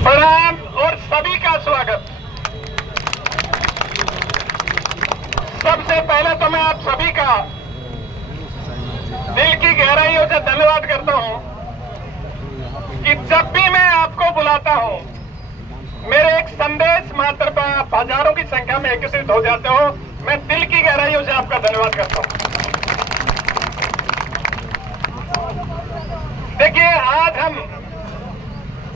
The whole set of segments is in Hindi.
प्रणाम और सभी का स्वागत। सबसे पहले तो मैं आप सभी का दिल की गहराइयों से धन्यवाद करता हूं कि जब भी मैं आपको बुलाता हूं, मेरे एक संदेश मात्र पर आप हजारों की संख्या में एकत्रित हो जाते हो। मैं दिल की गहराइयों से आपका धन्यवाद करता हूं। देखिए, आज हम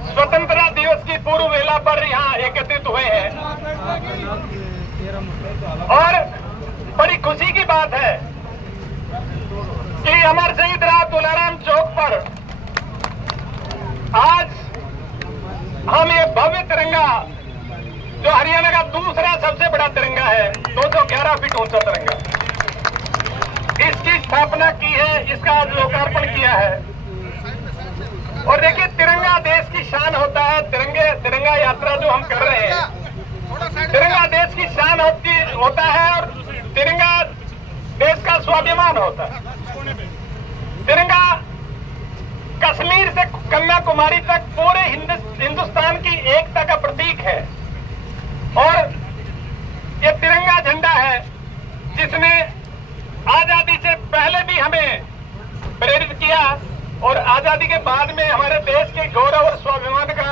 स्वतंत्रता दिवस की पूर्व वेला पर यहाँ एकत्रित हुए हैं और बड़ी खुशी की बात है कि अमर शहीद राव तुलाराम चौक पर आज हम ये भव्य तिरंगा, जो हरियाणा का दूसरा सबसे बड़ा तिरंगा है, 211 फीट ऊंचा तिरंगा, इसकी स्थापना की है, इसका आज लोकार्पण किया है। और देखिए, तिरंगा देश की शान होता है। तिरंगा यात्रा जो हम कर रहे हैं, तिरंगा देश की शान होता है और तिरंगा देश का स्वाभिमान होता है। तिरंगा कश्मीर से कन्याकुमारी तक पूरे हिंदुस्तान की एकता का प्रतीक है और ये तिरंगा झंडा है जिसने आजादी से पहले भी हमें प्रेरित किया और आजादी के बाद में हमारे देश के गौरव और स्वाभिमान का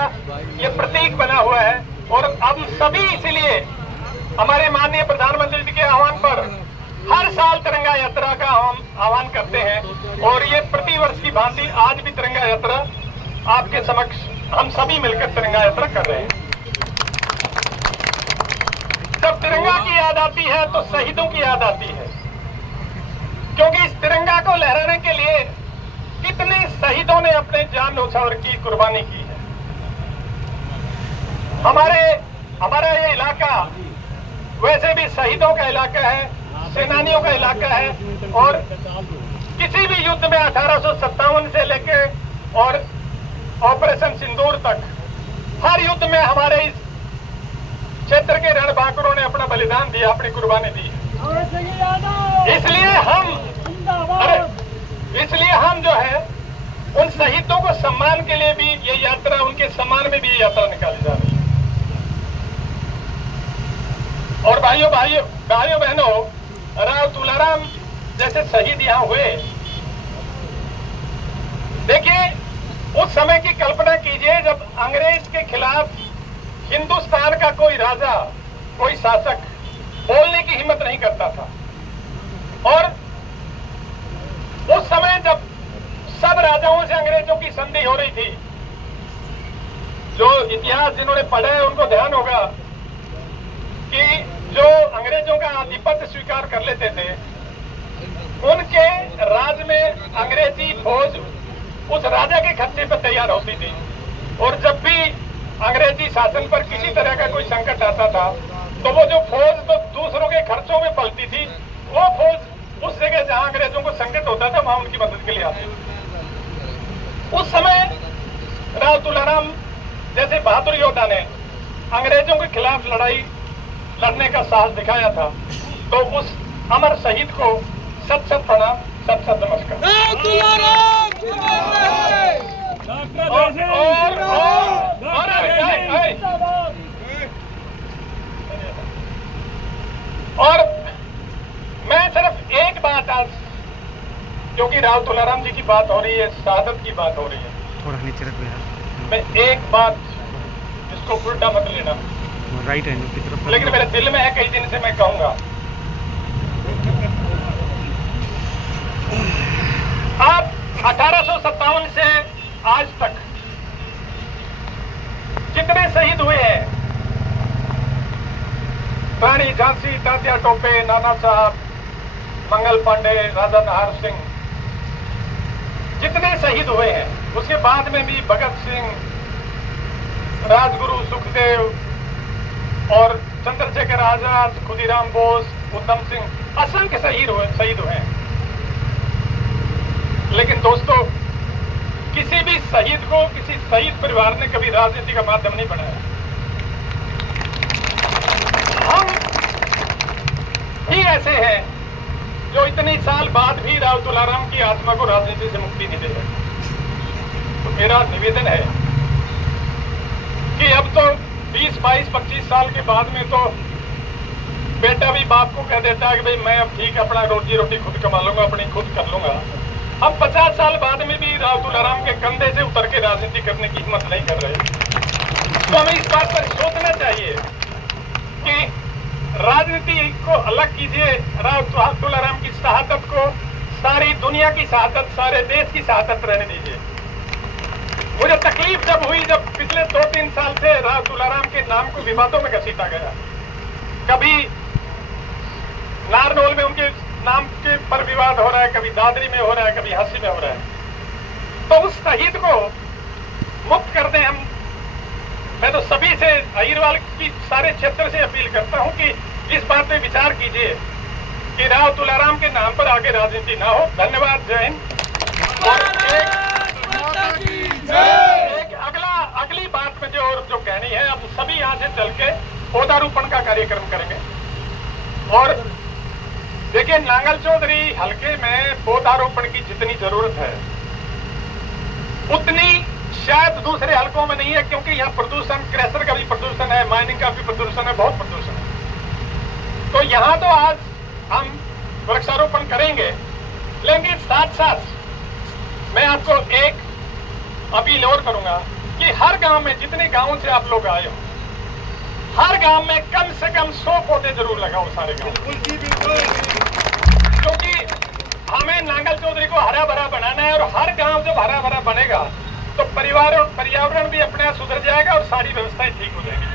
ये प्रतीक बना हुआ है। और अब सभी इसलिए हमारे माननीय प्रधानमंत्री जी के आह्वान पर हर साल तिरंगा यात्रा का हम आह्वान करते हैं और ये प्रतिवर्ष की भांति आज भी तिरंगा यात्रा आपके समक्ष हम सभी मिलकर तिरंगा यात्रा कर रहे हैं। जब तिरंगा की याद आती है तो शहीदों की याद आती है, क्योंकि इस तिरंगा को लहराने के लिए कितने शहीदों ने अपने जान न्यौछावर की कुर्बानी की है। हमारा ये इलाका वैसे भी शहीदों का इलाका है, सेनानियों का इलाका है और किसी भी युद्ध में 1857 से लेकर और ऑपरेशन सिंदूर तक हर युद्ध में हमारे इस क्षेत्र के रणबांकुरों ने अपना बलिदान दिया, अपनी कुर्बानी दी। इसलिए हम जो है उन शहीदों को सम्मान के लिए भी ये यात्रा, उनके सम्मान में भी ये यात्रा निकाली जा रही है। और भाइयों बहनों, राव तुलाराम जैसे शहीद यहाँ हुए, देखिए उस समय की कल्पना कीजिए जब अंग्रेज के खिलाफ हिंदुस्तान का कोई राजा, कोई शासक बोलने की हिम्मत नहीं करता था। और उस समय जब सब राजाओं से अंग्रेजों की संधि हो रही थी, जो इतिहास जिन्होंने पढ़ा है उनको ध्यान होगा कि जो अंग्रेजों का आधिपत्य स्वीकार कर लेते थे, उनके राज में अंग्रेजी फौज उस राजा के खर्चे पर तैयार होती थी। और जब भी अंग्रेजी शासन पर किसी तरह का कोई संकट आता था तो वो जो फौज तो दूसरों के खर्चों में पलती थी, वो फौज उस जगह जहां अंग्रेजों को संकट होता था वहां उनकी मदद के लिए आती थी। उस समय राव तुलाराम जैसे बहादुर योद्धा ने अंग्रेजों के खिलाफ लड़ाई लड़ने का साहस दिखाया था, तो उस अमर शहीद को सत सत प्रणाम, सत सत नमस्कार। और मैं सिर्फ एक बात आज, क्योंकि राव तुलाराम जी की बात हो रही है, शहादत की बात हो रही है, थोड़ा नीचे रखो यार। मैं एक बात, इसको उल्टा मत लेना, राइट हैंड की तरफ, लेकिन मेरे दिल में है, कई दिन से मैं कहूंगा। आप 1857 से आज तक कितने शहीद हुए हैं? रानी झांसी, तात्या टोपे, नाना साहब, मंगल पांडे, राजा नाहर सिंह, जितने शहीद हुए हैं, उसके बाद में भी भगत सिंह, राजगुरु सुखदेव और चंद्रशेखर आजाद, खुदीराम बोस, उधम सिंह, असंख्य शहीद हुए हैं। लेकिन दोस्तों, किसी भी शहीद को, किसी शहीद परिवार ने कभी राजनीति का माध्यम नहीं बनाया। हम ही ऐसे हैं जो इतने साल बाद भी राव तुलाराम की आत्मा को राजनीति से मुक्ति नहीं दे रहे। तो मेरा निवेदन है कि 22-25 साल के बाद में तो बेटा भी बाप को कह देता है कि भाई मैं अब ठीक अपना रोजी रोटी खुद कमा लूंगा, अपनी खुद कर लूंगा। अब 50 साल बाद में भी राव तुलाराम के कंधे से उतर के राजनीति करने की हिम्मत नहीं कर रहे। तो हमें इस बात पर सोचना चाहिए कि राजनीति को अलग कीजिए, राव तुलाराम की शहादत को सारी दुनिया की शहादत, सारे देश की शहादत रहने दीजिए। मुझे तकलीफ जब हुई जब पिछले 2-3 साल से राव तुलाराम के नाम को विवादों में घसीटा गया, कभी नारनौल में उनके नाम के पर विवाद हो रहा है, कभी दादरी में हो रहा है, कभी हंसी में हो रहा है। तो उस शहीद को मुक्त कर दें हम। मैं तो सभी से, अहिरवाल की सारे क्षेत्र से अपील करता हूं कि इस बात पे विचार कीजिए कि राव तुलाराम के नाम पर आगे राजनीति ना हो। धन्यवाद, जय हिंद। अगली बात में जो कहनी है, अब सभी यहां से चल के पौधारोपण का कार्यक्रम करेंगे। और देखिए, नांगल चौधरी हल्के में पौधारोपण की जितनी जरूरत है उतनी शायद दूसरे हलकों में नहीं है, क्योंकि यहाँ प्रदूषण, क्रैशर का भी प्रदूषण है, माइनिंग का भी प्रदूषण है, बहुत प्रदूषण है। तो यहाँ तो आज हम वृक्षारोपण करेंगे, लेकिन साथ साथ मैं आपको एक अपील और करूंगा कि हर गांव में, जितने गांवों से आप लोग आए हो, हर गांव में कम से कम 100 पौधे जरूर लगाओ सारे गांव। क्योंकि हमें नांगल चौधरी को हरा भरा बनाना है, और हर गांव जब हरा भरा बनेगा तो पर्यावरण भी अपने आप सुधर जाएगा और सारी व्यवस्थाएं ठीक हो जाएगी।